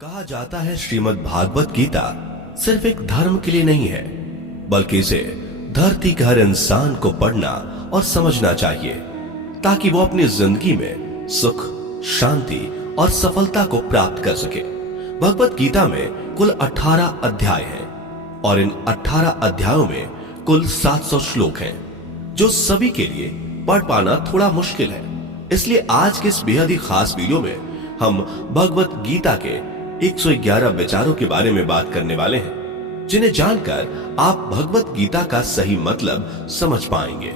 कहा जाता है श्रीमद् भागवत गीता सिर्फ एक धर्म के लिए नहीं है, बल्कि इसे धरती के हर इंसान को पढ़ना और समझना चाहिए ताकि वो अपनी जिंदगी में सुख, शांति और सफलता को प्राप्त कर सके। भगवत गीता में कुल 18 अध्याय हैं और इन 18 अध्यायों में कुल 700 श्लोक हैं, जो सभी के लिए पढ़ पाना थोड़ा मुश्किल है। इसलिए आज के इस बेहद ही खास वीडियो में हम भगवत गीता के 111 विचारों के बारे में बात करने वाले हैं, जिन्हें जानकर आप भगवत गीता का सही मतलब समझ पाएंगे।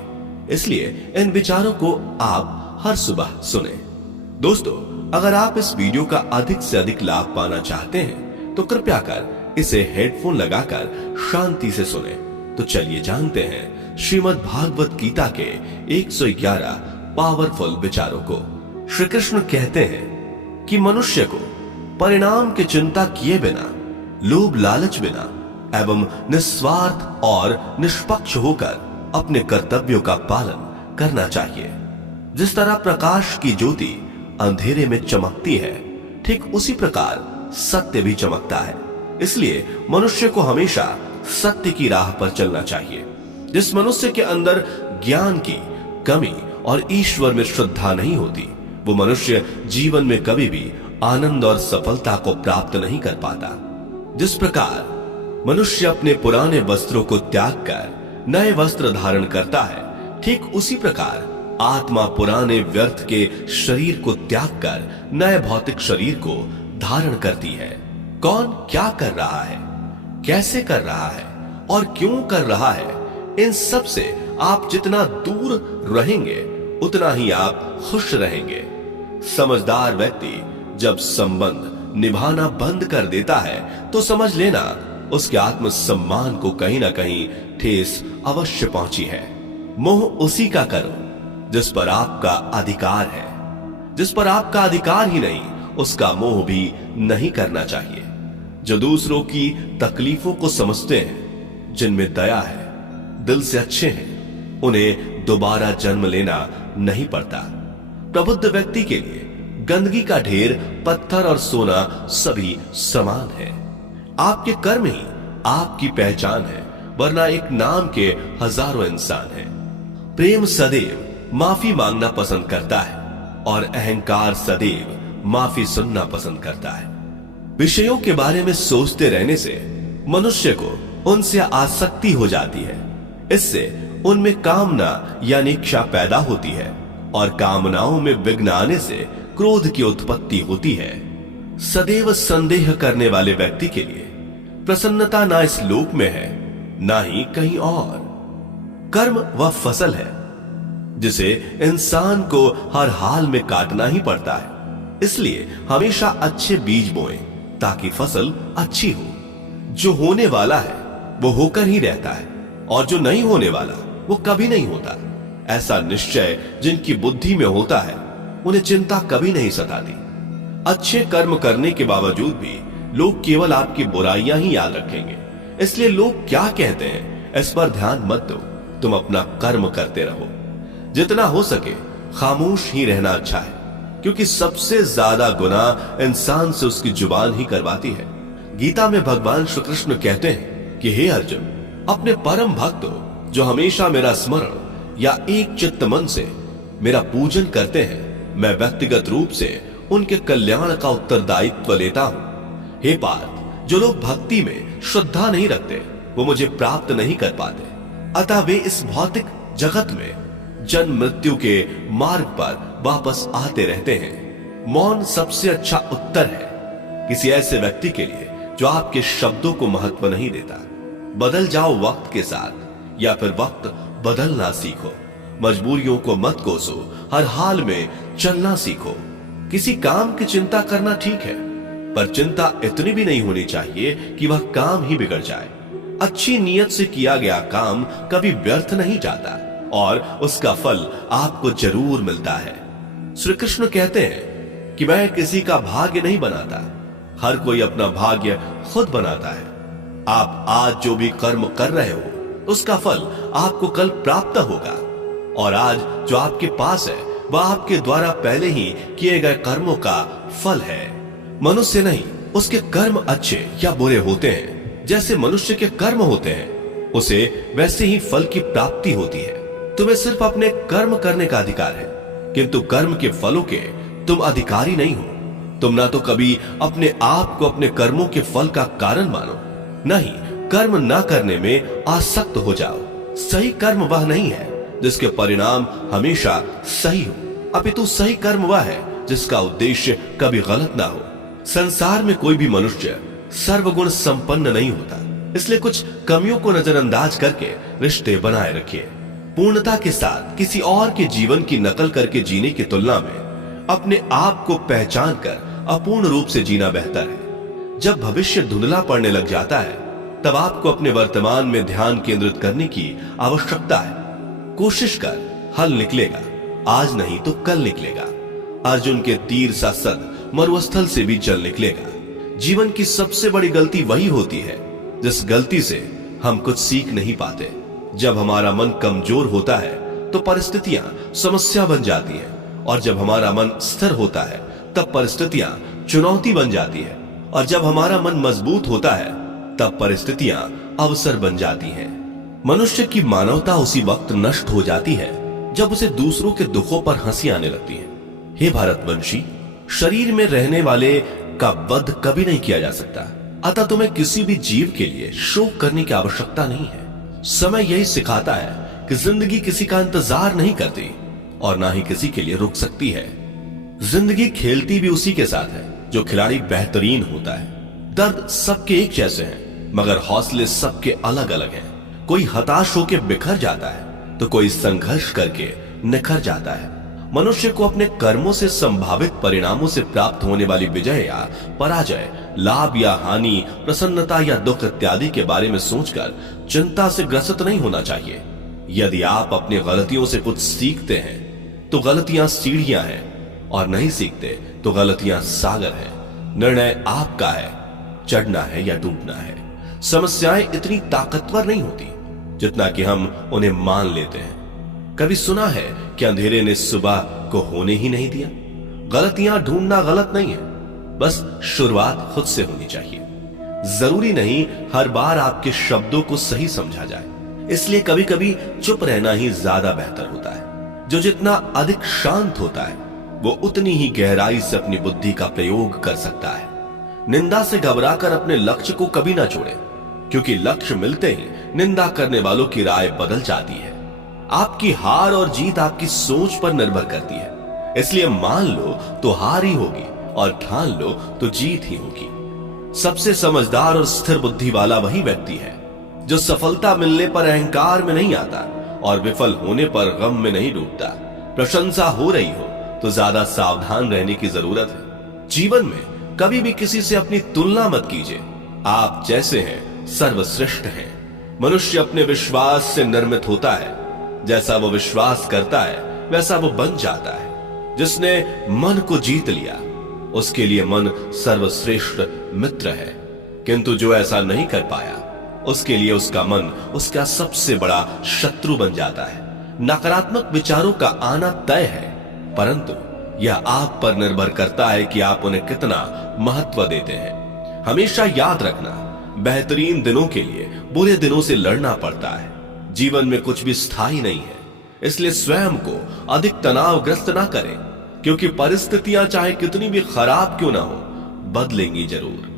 इसलिए इन विचारों को आप हर सुबह सुने। दोस्तों, अगर आप इस वीडियो का अधिक से अधिक लाभ पाना चाहते हैं तो कृपया कर इसे हेडफोन लगाकर शांति से सुने। तो चलिए जानते हैं श्रीमद् भागवत गीता के 111 पावरफुल विचारों को। श्री कृष्ण कहते हैं कि मनुष्य को परिणाम की चिंता किए बिना, लोभ लालच बिना एवं निस्वार्थ और निष्पक्ष होकर अपने कर्तव्यों का पालन करना चाहिए। जिस तरह प्रकाश की ज्योति अंधेरे में चमकती है, ठीक उसी प्रकार सत्य भी चमकता है। इसलिए मनुष्य को हमेशा सत्य की राह पर चलना चाहिए। जिस मनुष्य के अंदर ज्ञान की कमी और ईश्वर में श्रद्धा नहीं होती, वो मनुष्य जीवन में कभी भी आनंद और सफलता को प्राप्त नहीं कर पाता। जिस प्रकार मनुष्य अपने पुराने वस्त्रों को त्याग कर नए वस्त्र धारण करता है, ठीक उसी प्रकार आत्मा पुराने व्यर्थ के शरीर को त्याग कर नए भौतिक शरीर को धारण करती है। कौन क्या कर रहा है, कैसे कर रहा है और क्यों कर रहा है, इन सब से आप जितना दूर रहेंगे उतना ही आप खुश रहेंगे। समझदार व्यक्ति जब संबंध निभाना बंद कर देता है तो समझ लेना उसके आत्मसम्मान को कहीं ना कहीं ठेस अवश्य पहुंची है। मोह उसी का करो जिस पर आपका अधिकार है। जिस पर आपका अधिकार ही नहीं, उसका मोह भी नहीं करना चाहिए। जो दूसरों की तकलीफों को समझते हैं, जिनमें दया है, दिल से अच्छे हैं, उन्हें दोबारा जन्म लेना नहीं पड़ता। प्रबुद्ध व्यक्ति के लिए गंदगी का ढेर, पत्थर और सोना सभी समान है। आपके कर्म ही आपकी पहचान है, वरना एक नाम के हजारों इंसान हैं। प्रेम सदैव माफी मांगना पसंद करता है और अहंकार सदैव माफी सुनना पसंद करता है। विषयों के बारे में सोचते रहने से मनुष्य को उनसे आसक्ति हो जाती है। इससे उनमें कामना यानी इच्छा पैदा होती है और कामनाओं में विघ्न आने से क्रोध की उत्पत्ति होती है। सदैव संदेह करने वाले व्यक्ति के लिए प्रसन्नता ना इस लोक में है, ना ही कहीं और। कर्म वह फसल है जिसे इंसान को हर हाल में काटना ही पड़ता है। इसलिए हमेशा अच्छे बीज बोएं ताकि फसल अच्छी हो। जो होने वाला है वो होकर ही रहता है और जो नहीं होने वाला वो कभी नहीं होता। ऐसा निश्चय जिनकी बुद्धि में होता है, उन्हें चिंता कभी नहीं सताती। अच्छे कर्म करने के बावजूद भी लोग केवल आपकी बुराइयां ही याद रखेंगे। इसलिए लोग क्या कहते हैं इस पर ध्यान मत दो, तुम अपना कर्म करते रहो। जितना हो सके खामोश ही रहना अच्छा है, क्योंकि सबसे ज्यादा गुनाह इंसान से उसकी जुबान ही करवाती है। गीता में भगवान श्री कृष्ण कहते हैं कि हे अर्जुन, अपने परम भक्तों जो हमेशा मेरा स्मरण या एक चित्त मन से मेरा पूजन करते हैं, मैं व्यक्तिगत रूप से उनके कल्याण का उत्तरदायित्व लेता हूं। हे पार्थ, जो लोग भक्ति में श्रद्धा नहीं रखते वो मुझे प्राप्त नहीं कर पाते। अतः वे इस भौतिक जगत में जन्म मृत्यु के मार्ग पर वापस आते रहते हैं। मौन सबसे अच्छा उत्तर है किसी ऐसे व्यक्ति के लिए जो आपके शब्दों को महत्व नहीं देता। बदल जाओ वक्त के साथ या फिर वक्त बदलना सीखो। मजबूरियों को मत कोसो, हर हाल में चलना सीखो। किसी काम की चिंता करना ठीक है, पर चिंता इतनी भी नहीं होनी चाहिए कि वह काम ही बिगड़ जाए। अच्छी नीयत से किया गया काम कभी व्यर्थ नहीं जाता और उसका फल आपको जरूर मिलता है। श्री कृष्ण कहते हैं कि मैं किसी का भाग्य नहीं बनाता, हर कोई अपना भाग्य खुद बनाता है। आप आज जो भी कर्म कर रहे हो उसका फल आपको कल प्राप्त होगा, और आज जो आपके पास है वह आपके द्वारा पहले ही किए गए कर्मों का फल है। मनुष्य नहीं उसके कर्म अच्छे या बुरे होते हैं, जैसे मनुष्य के कर्म होते हैं, उसे वैसे ही फल की प्राप्ति होती है। तुम्हें सिर्फ अपने कर्म करने का अधिकार है, किंतु कर्म के फलों के तुम अधिकारी नहीं हो। तुम ना तो कभी अपने आप को अपने कर्मों के फल का कारण मानो, नहीं कर्म ना करने में आसक्त हो जाओ। सही कर्म वह नहीं है जिसके परिणाम हमेशा सही हो, अपितु सही कर्म वह है जिसका उद्देश्य कभी गलत ना हो। संसार में कोई भी मनुष्य सर्वगुण संपन्न नहीं होता, इसलिए कुछ कमियों को नजरअंदाज करके रिश्ते बनाए रखिए। पूर्णता के साथ किसी और के जीवन की नकल करके जीने की तुलना में अपने आप को पहचान कर अपूर्ण रूप से जीना बेहतर है। जब भविष्य धुंधला पड़ने लग जाता है, तब आपको अपने वर्तमान में ध्यान केंद्रित करने की आवश्यकता है। कोशिश कर, हल निकलेगा, आज नहीं तो कल निकलेगा। अर्जुन के तीर सा सद मरुस्थल से भी जल निकलेगा। जीवन की सबसे बड़ी गलती वही होती है जिस गलती से हम कुछ सीख नहीं पाते। जब हमारा मन कमजोर होता है तो परिस्थितियां समस्या बन जाती हैं, और जब हमारा मन स्थिर होता है तब परिस्थितियां चुनौती बन जाती है, और जब हमारा मन मजबूत होता है तब परिस्थितियां अवसर बन जाती हैं। मनुष्य की मानवता उसी वक्त नष्ट हो जाती है जब उसे दूसरों के दुखों पर हंसी आने लगती है। हे भारतवंशी, शरीर में रहने वाले का वध कभी नहीं किया जा सकता, अतः तुम्हें किसी भी जीव के लिए शोक करने की आवश्यकता नहीं है। समय यही सिखाता है कि जिंदगी किसी का इंतजार नहीं करती और ना ही किसी के लिए रुक सकती है। जिंदगी खेलती भी उसी के साथ है जो खिलाड़ी बेहतरीन होता है। दर्द सबके एक जैसे हैं, मगर हौसले सबके अलग अलग हैं। कोई हताश होकर बिखर जाता है तो कोई संघर्ष करके निखर जाता है। मनुष्य को अपने कर्मों से संभावित परिणामों से प्राप्त होने वाली विजय या पराजय, लाभ या हानि, प्रसन्नता या दुख इत्यादि के बारे में सोचकर चिंता से ग्रसित नहीं होना चाहिए। यदि आप अपनी गलतियों से कुछ सीखते हैं तो गलतियां सीढ़ियां हैं, और नहीं सीखते तो गलतियां सागर हैं। निर्णय आपका है, चढ़ना है या डूबना है। समस्याएं इतनी ताकतवर नहीं होती जितना कि हम उन्हें मान लेते हैं। कभी सुना है कि अंधेरे ने सुबह को होने ही नहीं दिया? गलतियां ढूंढना गलत नहीं है, बस शुरुआत खुद से होनी चाहिए। जरूरी नहीं हर बार आपके शब्दों को सही समझा जाए, इसलिए कभी कभी चुप रहना ही ज्यादा बेहतर होता है। जो जितना अधिक शांत होता है वो उतनी ही गहराई से अपनी बुद्धि का प्रयोग कर सकता है। निंदा से घबराकर अपने लक्ष्य को कभी ना छोड़ें, क्योंकि लक्ष्य मिलते ही निंदा करने वालों की राय बदल जाती है। आपकी हार और जीत आपकी सोच पर निर्भर करती है, इसलिए मान लो तो हार ही होगी और ठान लो तो जीत ही होगी। सबसे समझदार और स्थिर बुद्धि वाला वही व्यक्ति है जो सफलता मिलने पर अहंकार में नहीं आता और विफल होने पर गम में नहीं डूबता। प्रशंसा हो रही हो तो ज्यादा सावधान रहने की जरूरत है। जीवन में कभी भी किसी से अपनी तुलना मत कीजिए। आप जैसे हैं सर्वश्रेष्ठ हैं। मनुष्य अपने विश्वास से निर्मित होता है। जैसा वो विश्वास करता है वैसा वो बन जाता है। जिसने मन को जीत लिया उसके लिए मन सर्वश्रेष्ठ मित्र है, किंतु जो ऐसा नहीं कर पाया उसके लिए उसका मन उसका सबसे बड़ा शत्रु बन जाता है। नकारात्मक विचारों का आना तय है, परंतु यह आप पर निर्भर करता है कि आप उन्हें कितना महत्व देते हैं। हमेशा याद रखना, बेहतरीन दिनों के लिए बुरे दिनों से लड़ना पड़ता है। जीवन में कुछ भी स्थायी नहीं है, इसलिए स्वयं को अधिक तनावग्रस्त ना करें, क्योंकि परिस्थितियां चाहे कितनी भी खराब क्यों ना हो, बदलेंगी जरूर।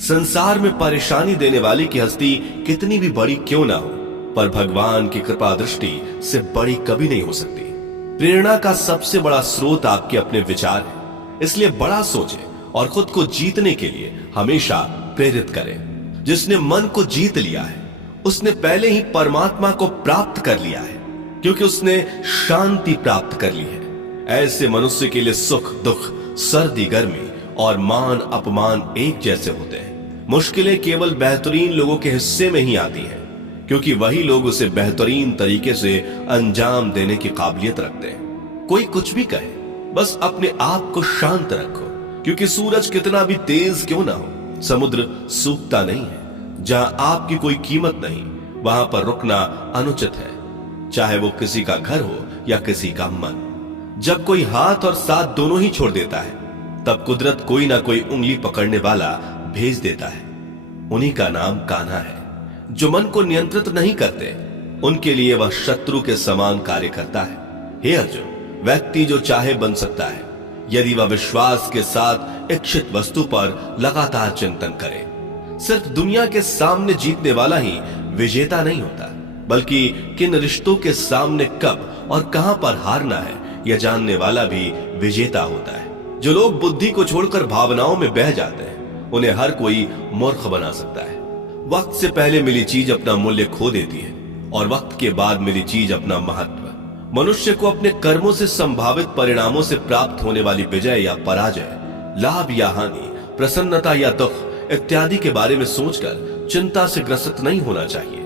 संसार में परेशानी देने वाली की हस्ती कितनी भी बड़ी क्यों ना हो, पर भगवान की कृपा दृष्टि से बड़ी कभी नहीं हो सकती। प्रेरणा का सबसे बड़ा स्रोत आपके अपने विचार है, इसलिए बड़ा सोचें और खुद को जीतने के लिए हमेशा प्रेरित करें। जिसने मन को जीत लिया है उसने पहले ही परमात्मा को प्राप्त कर लिया है, क्योंकि उसने शांति प्राप्त कर ली है। ऐसे मनुष्य के लिए सुख दुख, सर्दी गर्मी और मान अपमान एक जैसे होते हैं। मुश्किलें केवल बेहतरीन लोगों के हिस्से में ही आती हैं, क्योंकि वही लोग उसे बेहतरीन तरीके से अंजाम देने की काबिलियत रखते हैं। कोई कुछ भी कहे, बस अपने आप को शांत रखो, क्योंकि सूरज कितना भी तेज क्यों ना हो, समुद्र सूखता नहीं है। जहां आपकी कोई कीमत नहीं, वहां पर रुकना अनुचित है, चाहे वो किसी का घर हो या किसी का मन। जब कोई हाथ और साथ दोनों ही छोड़ देता है तब कुदरत कोई ना कोई उंगली पकड़ने वाला भेज देता है। उन्हीं का नाम कान्हा है। जो मन को नियंत्रित नहीं करते, उनके लिए वह शत्रु के समान कार्य करता है। हे अर्जुन, व्यक्ति जो चाहे बन सकता है, यदि वह विश्वास के साथ इच्छित वस्तु पर लगातार चिंतन करे। सिर्फ दुनिया के सामने जीतने वाला ही विजेता नहीं होता, बल्कि किन रिश्तों के सामने कब और कहां पर हारना है यह जानने वाला भी विजेता होता है। जो लोग बुद्धि को छोड़कर भावनाओं में बह जाते हैं, उन्हें हर कोई मूर्ख बना सकता है। वक्त से पहले मिली चीज अपना मूल्य खो देती है और वक्त के बाद मिली चीज अपना महत्व। मनुष्य को अपने कर्मों से संभावित परिणामों से प्राप्त होने वाली विजय या पराजय, लाभ या हानि, प्रसन्नता या दुख इत्यादि के बारे में सोचकर चिंता से ग्रसित नहीं होना चाहिए।